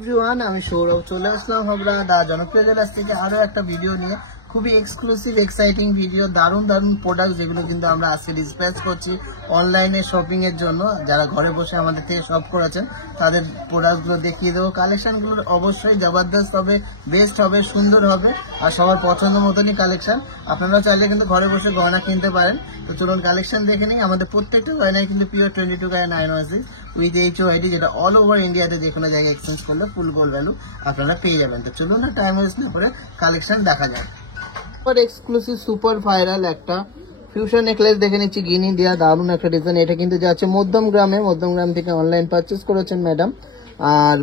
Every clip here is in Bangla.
এভরিওয়ান, আমি সৌরভ চলে আসলাম হাবড়া দা জনপ্রিয় জেলাস থেকে আরো একটা ভিডিও নিয়ে। খুবই এক্সক্লুসিভ এক্সাইটিং ভিডিও, দারুণ দারুণ প্রোডাক্ট যেগুলো কিন্তু আমরা আজকে ডিসপ্যাচ করছি অনলাইনে শপিং এর জন্য। যারা ঘরে বসে আমাদের থেকে শপ করেছেন তাদের প্রোডাক্টগুলো দেখিয়ে দেবো। কালেকশনগুলো অবশ্যই জবরদস্ত হবে, বেস্ট হবে, সুন্দর হবে আর সবার পছন্দ মতনই কালেকশন। আপনারা চাইলে কিন্তু ঘরে বসে গয়না কিনতে পারেন। তো চলুন কালেকশন দেখে নিই। আমাদের প্রত্যেকটা গয়নায় কিন্তু পিওর 22 ক্যারেট 916 উইথ HOID, যেটা অল ওভার ইন্ডিয়াতে যে কোনো জায়গায় এক্সচেঞ্জ করলে ফুল গোল্ড ভ্যালু আপনারা পেয়ে যাবেন। তো চলুন না টাইম ওয়েস্ট না করে কালেকশন দেখা যায়। সুপার এক্সক্লুসিভ সুপার ভাইরাল একটা ফিউশন নেকলেস দেখে নিচ্ছি, গিনি দেওয়া দারুণ একটা ডিজাইন। এটা কিন্তু যাচ্ছে মধ্যমগ্রাম থেকে অনলাইন পারচেস করেছেন ম্যাডাম। আর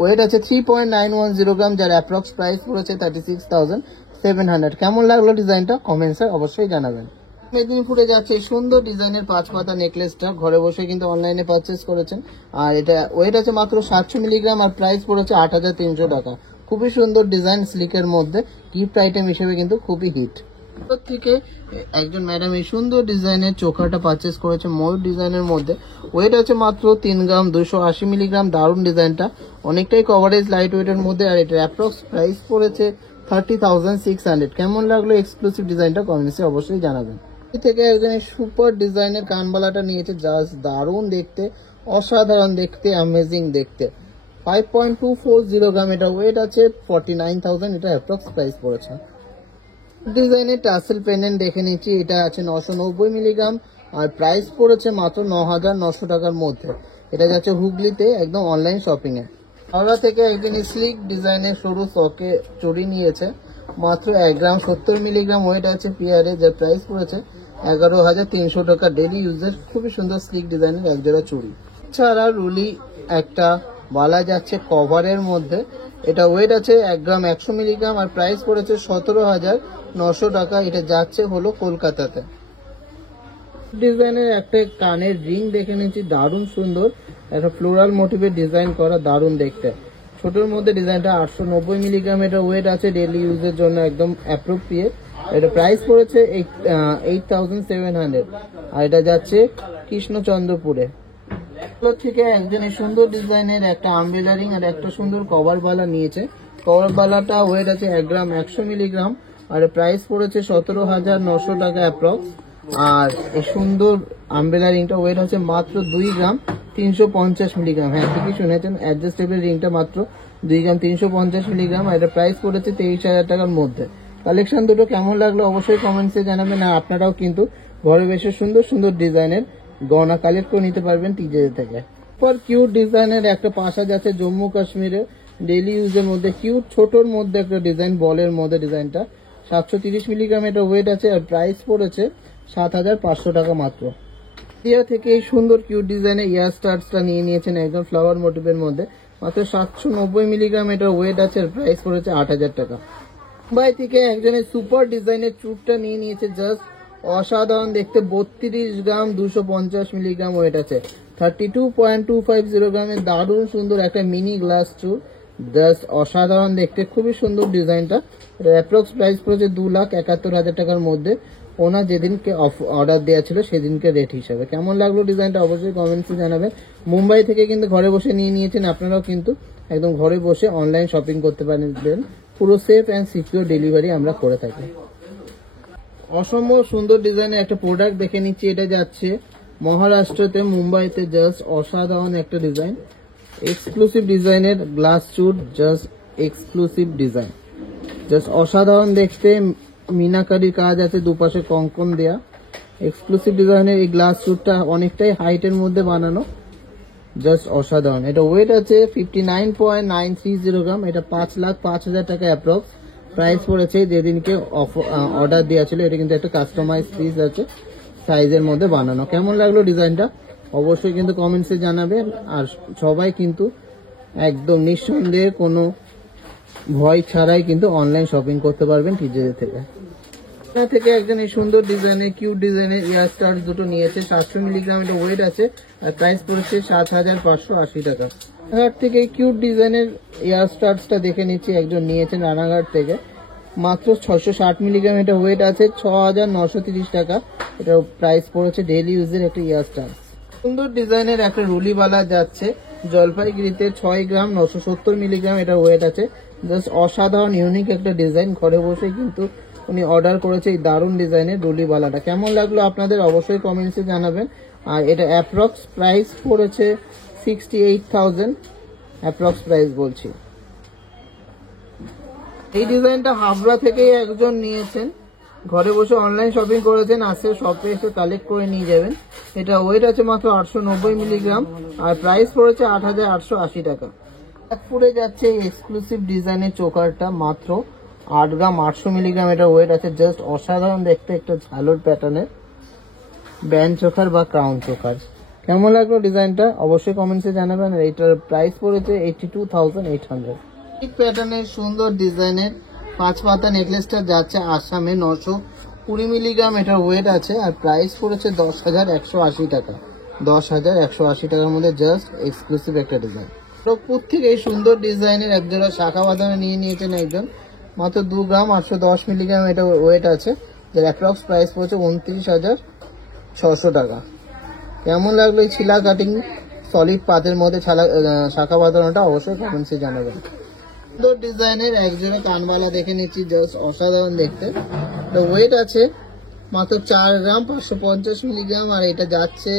ওয়েট আছে 3.910 গ্রাম, যার অ্যাপ্রক্স প্রাইস পড়েছে 36,700। কেমন লাগলো ডিজাইনটা কমেন্টসে অবশ্যই জানাবেন। মেদিনীপুরে যাচ্ছে সুন্দর ডিজাইনের 5 পাতা নেকলেসটা, ঘরে বসে কিন্তু অনলাইনে পারচেস করেছেন। আর এটা ওয়েট আছে মাত্র 700 মিলিগ্রাম আর প্রাইস পড়েছে 8,300 টাকা। খুবই সুন্দর ডিজাইন, স্লিকের মধ্যে গিফট আইটেম হিসেবে কিন্তু খুবই হিট। থেকে একজন ম্যাডাম এই সুন্দর ডিজাইনের চোখাটা পারচেস করেছে ময়ূর ডিজাইনের মধ্যে। ওয়েট আছে মাত্র 3 গ্রাম 280 মিলিগ্রাম। দারুণ ডিজাইনটা, অনেকটাই কভারেজ, লাইট ওয়েটের মধ্যে। আর এটার অ্যাপ্রক্স প্রাইস পড়েছে 30,600। কেমন লাগলো এক্সক্লুসিভ ডিজাইনটা কমেন্টসে অবশ্যই জানাবেন। থেকে একজন সুপার ডিজাইনের কানবালাটা নিয়েছে, জাস্ট দারুণ দেখতে, অসাধারণ দেখতে, অ্যামেজিং দেখতে। 5.240 গ্রাম, এটা ওয়েট আছে 49,000। এটা অ্যাপ্রক্স প্রাইস পড়েছে। ডিজাইনের টাসেল পেন্ডেন্ট দেখে নিচ্ছি, এটা আছে 990 মিলিগ্রাম আর প্রাইস পড়েছে মাত্র 9,900 টাকার মধ্যে। এটা যাচ্ছে হুগলিতে, একদম অনলাইন শপিং এ। হাওড়া থেকে একজন স্লিক ডিজাইনের সরু সকে চুড়ি নিয়েছে, মাত্র 1 গ্রাম 70 মিলিগ্রাম। ওয়েট আছে পিয়ারে, যার প্রাইস পড়েছে 11,300 টাকা। ডেলি ইউজের খুবই সুন্দর স্লিক ডিজাইনের একজোড়া চুড়ি। ছাড়া রুলি একটা বালা যাচ্ছে কভারের মধ্যে, এটা ওয়েট আছে 1 গ্রাম 100 মিলিগ্রাম আর প্রাইস পড়েছে 17,900 টাকা। এটা যাচ্ছে হলো কলকাতাতে। ডিজাইনের একটা কানের রিং দেখে নিচ্ছি, দারুণ সুন্দর, একটা ফ্লোরাল মোটিভের ডিজাইন করা, দারুণ দেখতে। ছোটোর মধ্যে ডিজাইনটা 890 মিলিগ্রাম। এটা ওয়েট আছে ডেলি ইউজের জন্য একদম অ্যাপ্রোপ্রিয়েট। এটা প্রাইস পড়েছে 8,700 আর এটা যাচ্ছে কৃষ্ণচন্দ্রপুরে। থেকে একজন সুন্দর ডিজাইনের একটা আমব্রেলা রিং আর একটা সুন্দর কভার বালা নিয়েছে। কভার বালাটা ওয়েট আছে 1 গ্রাম 100 মিলিগ্রাম আর প্রাইস পড়েছে 17,900 টাকা অ্যাপ্রক্স। আর এই সুন্দর আমব্রেলা রিংটা ওয়েট আছে মাত্র 2 গ্রাম 350 মিলিগ্রাম। হ্যাঁ ঠিকই শুনেছেন, অ্যাডজাস্টেবল রিংটা মাত্র 2 গ্রাম 350 মিলিগ্রাম আর এটা প্রাইস পড়েছে 23,000 টাকার মধ্যে। কালেকশন দুটো কেমন লাগলো অবশ্যই কমেন্টসে জানাবেন। আর আপনারাও কিন্তু ঘরে বসে সুন্দর সুন্দর ডিজাইনের গয়না কালেক্ট করে নিতে পারবেন টিজে থেকে। সুপার কিউট ডিজাইনের একটা পাশা যাচ্ছে জম্মু কাশ্মীরে, ডেইলি ইউজের মধ্যে কিউট ছোটর মধ্যে একটা ডিজাইন, বলের মধ্যে ডিজাইনটা 730 মিলিগ্রাম। এটা ওয়েট আছে আর প্রাইস পড়েছে 7,500 টাকা মাত্র। ইন্ডিয়া থেকে এই সুন্দর কিউট ডিজাইনের ইয়ার স্টার্সটা নিয়ে নিয়েছেন একদম ফ্লাওয়ার মোটিভের মধ্যে, মাত্র 790 মিলিগ্রাম। এটা ওয়েট আছে আর প্রাইস পড়েছে 8,000 টাকা। মুম্বাই থেকে একজনের সুপার ডিজাইনের চুটটা নিয়ে নিয়েছে, জাস্ট অসাধারণ দেখতে, 32 গ্রাম 250 মিলিগ্রাম। ওয়েট আছে 32.250 গ্রামের। দারুণ সুন্দর একটা মিনি গ্লাস চুল, জাস্ট অসাধারণ দেখতে, খুবই সুন্দর ডিজাইনটা। অ্যাপ্রক্স প্রাইস পড়েছে 2,71,000 টাকার মধ্যে। ওনার যেদিনকে অর্ডার দেওয়া ছিল সেদিনকে রেট হিসাবে। কেমন লাগলো ডিজাইনটা অবশ্যই কমেন্টসে জানাবেন। মুম্বাই থেকে কিন্তু ঘরে বসে নিয়ে নিয়েছেন, আপনারাও কিন্তু একদম ঘরে বসে অনলাইন শপিং করতে পারবেন। পুরো সেফ অ্যান্ড সিকিউর ডেলিভারি আমরা করে থাকি। অসম্ভব সুন্দর ডিজাইনের একটা প্রোডাক্ট দেখে নিচ্ছি, এটা যাচ্ছে মহারাষ্ট্রতে, মুম্বাইতে। জাস্ট অসাধারণ একটা ডিজাইন, এক্সক্লুসিভ ডিজাইনের গ্লাস চুট, জাস্ট এক্সক্লুসিভ ডিজাইন, জাস্ট অসাধারণ দেখতে। মিনাকারির কাজ আছে, দুপাশে কঙ্কন দেয়া, এক্সক্লুসিভ ডিজাইনের এই গ্লাস চুটটা অনেকটাই হাইটের মধ্যে বানানো, জাস্ট অসাধারণ। এটা ওয়েট আছে 59.930 গ্রাম। এটা 5,05,000 টাকা অ্যাপ্রক্স প্রাইস পড়েছে। যেদিনকে অর্ডার দেওয়া ছিল, এটা কিন্তু একটা কাস্টমাইজ পিস আছে, সাইজের মধ্যে বানানো। কেমন লাগলো ডিজাইনটা অবশ্যই কিন্তু কমেন্টসে জানাবেন। আর সবাই কিন্তু একদম নিঃসন্দেহে কোনো ভয় ছাড়াই কিন্তু অনলাইন শপিং করতে পারবেন টিজে থেকে। থেকে একজন এই সুন্দর ডিজাইনের কিউট ডিজাইনের ইয়ার স্টার দুটো নিয়েছে, 700 মিলিগ্রাম। এটা ওয়েট আছে আর প্রাইস পড়েছে 7,580 টাকা। রানাঘাট থেকে কিউট ডিজাইনের ইয়ার স্টারসটা দেখে নিচ্ছি, একজন নিয়েছেন রানাঘাট থেকে, মাত্র 660 মিলিগ্রাম। এটা ওয়েট আছে 6,930 টাকা। এটা প্রাইস পড়েছে ডেইলি ইউজের একটা ইয়ার স্টার। সুন্দর ডিজাইনের একটা রুলিবালা যাচ্ছে জলপাইগুড়িতে 6 গ্রাম 970 মিলিগ্রাম এটা ওয়েট আছে। জাস্ট অসাধারণ ইউনিক একটা ডিজাইন, ঘরে বসে কিন্তু উনি অর্ডার করেছে এই দারুণ ডিজাইনের ডুলিবালাটা। কেমন লাগলো আপনাদের অবশ্যই কমেন্টসে জানাবেন। আর এটা অ্যাপ্রক্স প্রাইস পড়েছে 68,000 অ্যাপ্রক্স প্রাইস বলছি। এই ডিজাইনটা হাবড়া থেকেই একজন নিয়েছেন, ঘরে বসে অনলাইন শপিং করেছেন, আসে শপে এসে কালেক্ট করে নিয়ে যাবেন। এটা ওয়েট আছে মাত্র 890 মিলিগ্রাম আর প্রাইস পড়েছে 8,880 টাকা। পুরে যাচ্ছে এই এক্সক্লুসিভ ডিজাইনের চোকারটা মাত্র 8 গ্রাম 800 মিলিগ্রাম এটা ওয়েট আছে। জাস্ট অসাধারণ দেখতে, একটা ঝালোর প্যাটার্নের ব্যান্ড চোকার বা ক্রাউন চোকার। কেমন লাগলো ডিজাইনটা অবশ্যই কমেন্টসে জানাবেন। এটার প্রাইস পড়েছে 82,800। এই প্যাটার্নের সুন্দর ডিজাইনের 5 পাতা নেকলেসটা যাচ্ছে আসামে 920 মিলিগ্রাম এটার ওয়েট আছে আর প্রাইস পড়েছে 10,180 টাকা। 10,180 টাকার মধ্যে জাস্ট এক্সক্লুসিভ একটা ডিজাইন। খড়গপুর থেকে এই সুন্দর ডিজাইনের একজোড়া শাখা বাঁধানো নিয়ে নিয়েছেন একজন, মাত্র 2 গ্রাম 810 মিলিগ্রাম এটা ওয়েট আছে, যার অ্যাপ্রক্স প্রাইস পড়েছে 29,600 টাকা। কেমন লাগলো এই ছিলা কাটিং সলিড পাতের মধ্যে শাখা বাঁধানোটা অবশ্যই কমেন্টসে জানাবেন। সুন্দর ডিজাইনের একজোড়া কানবালা দেখে নিচ্ছি, জাস্ট অসাধারণ দেখতে। ওয়েট আছে মাত্র 4 গ্রাম 550 মিলিগ্রাম আর এটা যাচ্ছে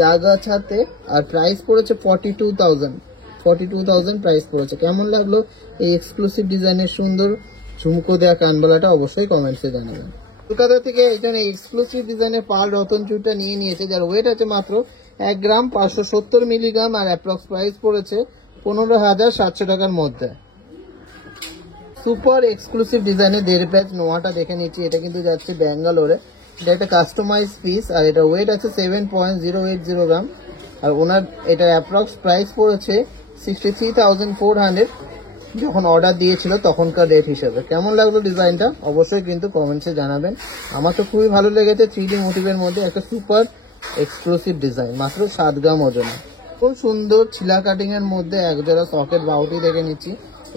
জাগাছাতে আর প্রাইস পড়েছে 42,000 প্রাইস পড়েছে। কেমন লাগলো এই এক্সক্লুসিভ ডিজাইনের সুন্দর ঝুমকো দেওয়া কানবালাটা অবশ্যই কমেন্টসে জানাবেন। কলকাতা থেকে একজন এই এক্সক্লুসিভ ডিজাইনের পাল রতন চুরটা নিয়ে নিয়েছে, যার ওয়েট আছে মাত্র 1 গ্রাম 570 মিলিগ্রাম আর অ্যাপ্রক্স প্রাইস পড়েছে 15,700 টাকার মধ্যে। সুপার এক্সক্লুসিভ ডিজাইনের 1.5 প্যাচ নোয়াটা দেখে নিচ্ছি, এটা কিন্তু যাচ্ছে ব্যাঙ্গালোরে। এটা একটা কাস্টমাইজ পিস আর এটা ওয়েট আছে 7.080 গ্রাম আর ওনার এটা অ্যাপ্রক্স প্রাইস পড়েছে 63,400 যখন অর্ডার দিয়েছিল তখনকার রেট হিসেবে। কেমন লাগলো ডিজাইনটা অবশ্যই কিন্তু কমেন্টসে জানাবেন। আমার তো খুবই ভালো লেগেছে, 3D মোটিভের মধ্যে একটা সুপার এক্সক্লুসিভ ডিজাইন, মাত্র 7 গ্রাম ওজনে। খুব সুন্দর ছিলা কাটিং এর মধ্যে একজোড়া সকেট বাউটি দেখে নিচ্ছি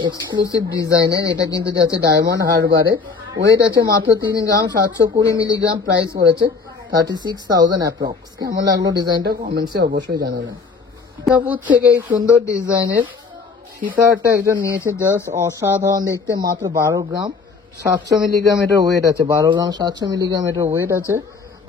এক্সক্লুসিভ ডিজাইনের, এটা কিন্তু যাচ্ছে ডায়মন্ড হারবারে। ওয়েট আছে মাত্র 3 গ্রাম 720 মিলিগ্রাম, প্রাইস পড়েছে 36,000 অ্যাপ্রক্স। কেমন লাগলো ডিজাইনটা কমেন্টসে অবশ্যই জানাবেন। সীতাপুর থেকে এই সুন্দর ডিজাইনের সীতাহারটা একজন নিয়েছে, জাস্ট অসাধারণ দেখতে, মাত্র 12 গ্রাম 700 মিলিগ্রাম এটার ওয়েট আছে। 12 গ্রাম 700 মিলিগ্রাম এটার ওয়েট আছে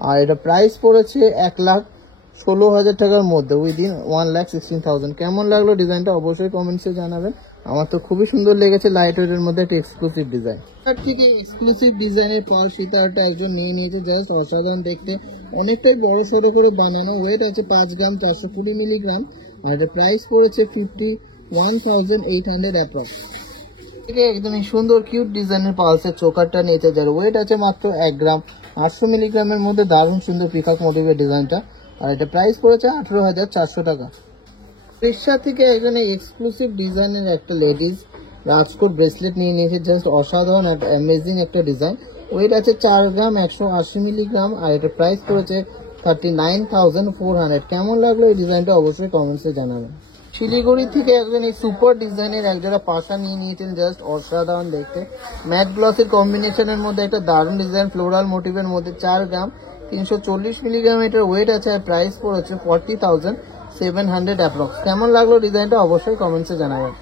আর এটা প্রাইস পড়েছে 1,16,000 টাকার মধ্যে, উইদিন 1,16,000। কেমন লাগলো ডিজাইনটা অবশ্যই কমেন্টসে জানাবেন। আমার তো খুবই সুন্দর লেগেছে, লাইট ওয়েটের মধ্যে একটা এক্সক্লুসিভ ডিজাইন। তার থেকে এক্সক্লুসিভ ডিজাইনের পাল সীতাহারটা একজন নিয়ে নিয়েছে, জাস্ট অসাধারণ দেখতে, অনেকটাই বড় সড়ো করে বানানো। ওয়েট আছে 5 গ্রাম 420 মিলিগ্রাম আর এটা প্রাইস পড়েছে 51,800 অ্যাপ্রক্স। থেকে একদম এই সুন্দর কিউট ডিজাইনের পালসের চোকারটা নিয়েছে, যার ওয়েট আছে মাত্র 1 গ্রাম 800 মিলিগ্রামের মধ্যে, দারুণ সুন্দর পিকক মোটিভের ডিজাইনটা আর এটা প্রাইস পড়েছে 18,400 টাকা। রিক্সা থেকে একজন এক্সক্লুসিভ ডিজাইনের একটা লেডিস রাজকোট ব্রেসলেট নিয়ে নিয়েছে, জাস্ট অসাধারণ একটা অ্যামেজিং একটা ডিজাইন। ওয়েট আছে 4 গ্রাম 180 মিলিগ্রাম আর এটা প্রাইস পড়েছে 39,400। কেমন লাগলো এই ডিজাইনটা অবশ্যই কমেন্টসে জানাবেন। শিলিগুড়ি থেকে একজন এই সুপার ডিজাইনের একজোড়া পাশা নিয়ে নিয়েছেন, জাস্ট অসাধারণ দেখতে, ম্যাট গ্লসের কম্বিনেশনের মধ্যে একটা দারুণ ডিজাইন, ফ্লোরাল মোটিভের মধ্যে। 4 গ্রাম 340 মিলিগ্রাম এটার ওয়েট আছে আর প্রাইস পড়েছে 40,700 অ্যাপ্রক্স। কেমন লাগলো ডিজাইনটা অবশ্যই কমেন্টসে জানাবেন।